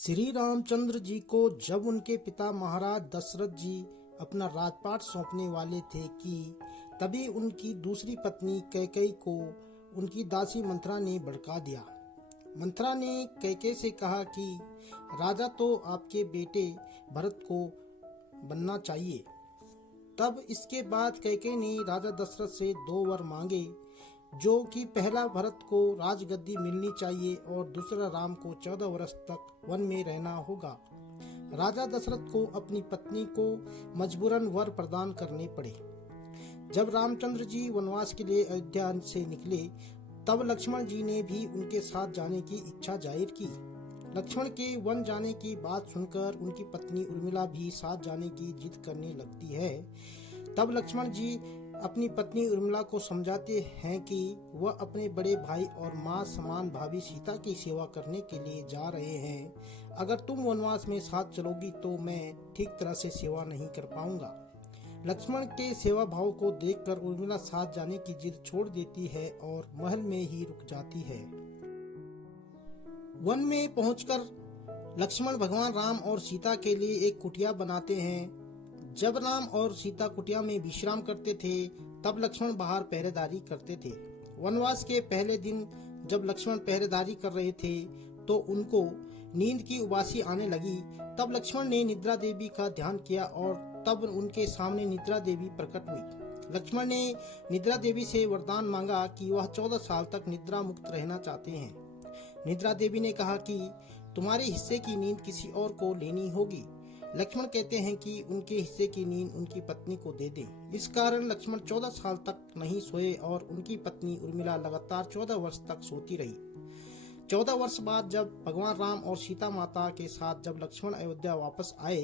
श्री रामचंद्र जी को जब उनके पिता महाराज दशरथ जी अपना राजपाट सौंपने वाले थे कि तभी उनकी दूसरी पत्नी कैकेयी को उनकी दासी मंथरा ने भड़का दिया। मंथरा ने कैकेयी से कहा कि राजा तो आपके बेटे भरत को बनना चाहिए। तब इसके बाद कैकेयी ने राजा दशरथ से 2 वर मांगे, जो कि पहला भरत को राजगद्दी मिलनी चाहिए और दूसरा राम को 14 वर्ष तक वन में रहना होगा। राजा दशरथ को अपनी पत्नी को मजबूरन वर प्रदान करने पड़े। जब रामचंद्र जी वनवास के लिए अयोध्या से निकले, तब लक्ष्मण जी ने भी उनके साथ जाने की इच्छा जाहिर की। लक्ष्मण के वन जाने की बात सुनकर उनकी पत्नी उर्मिला भी साथ जाने की जिद करने लगती है। तब लक्ष्मण जी अपनी पत्नी उर्मिला को समझाते हैं कि वह अपने बड़े भाई और मां समान भाभी सीता की सेवा करने के लिए जा रहे हैं। अगर तुम वनवास में साथ चलोगी तो मैं ठीक तरह से सेवा नहीं कर पाऊंगा। लक्ष्मण के सेवा भाव को देखकर उर्मिला साथ जाने की जिद छोड़ देती है और महल में ही रुक जाती है। वन में पहुंचकर लक्ष्मण भगवान राम और सीता के लिए एक कुटिया बनाते हैं। जब राम और सीता कुटिया में विश्राम करते थे, तब लक्ष्मण बाहर पहरेदारी करते थे। वनवास के पहले दिन जब लक्ष्मण पहरेदारी कर रहे थे तो उनको नींद की उबासी आने लगी। तब लक्ष्मण ने निद्रा देवी का ध्यान किया और तब उनके सामने निद्रा देवी प्रकट हुई। लक्ष्मण ने निद्रा देवी से वरदान मांगा कि वह 14 साल तक निद्रा मुक्त रहना चाहते हैं। निद्रा देवी ने कहा कि तुम्हारे हिस्से की नींद किसी और को लेनी होगी। लक्ष्मण कहते हैं कि उनके हिस्से की नींद उनकी पत्नी को दे दें। इस कारण लक्ष्मण 14 साल तक नहीं सोए और उनकी पत्नी उर्मिला लगातार 14 वर्ष तक सोती रही। 14 वर्ष बाद जब भगवान राम और सीता माता के साथ जब लक्ष्मण अयोध्या वापस आए,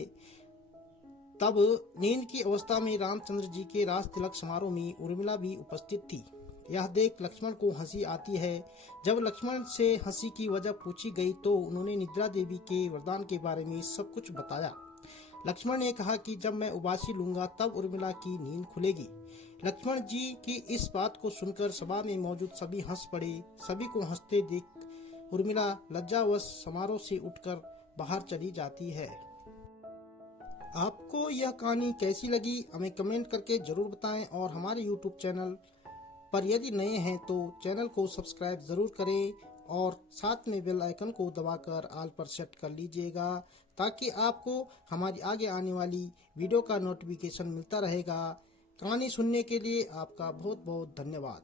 तब नींद की अवस्था में रामचंद्र जी के राज तिलक समारोह में उर्मिला भी उपस्थित थी। यह देख लक्ष्मण को हंसी आती है। जब लक्ष्मण से हंसी की वजह पूछी गई तो उन्होंने निद्रा देवी के वरदान के बारे में सब कुछ बताया। लक्ष्मण ने कहा कि जब मैं उबासी लूंगा तब उर्मिला की नींद खुलेगी। लक्ष्मण जी की इस बात को सुनकर सभा में मौजूद सभी हंस पड़े। सभी को हंसते देख उर्मिला लज्जावश समारोह से उठकर बाहर चली जाती है। आपको यह कहानी कैसी लगी हमें कमेंट करके जरूर बताएं और हमारे YouTube चैनल पर यदि नए हैं तो चैनल को सब्सक्राइब जरूर करें और साथ में बेल आइकन को दबाकर ऑल पर सेट कर लीजिएगा, ताकि आपको हमारी आगे आने वाली वीडियो का नोटिफिकेशन मिलता रहेगा। कहानी सुनने के लिए आपका बहुत बहुत धन्यवाद।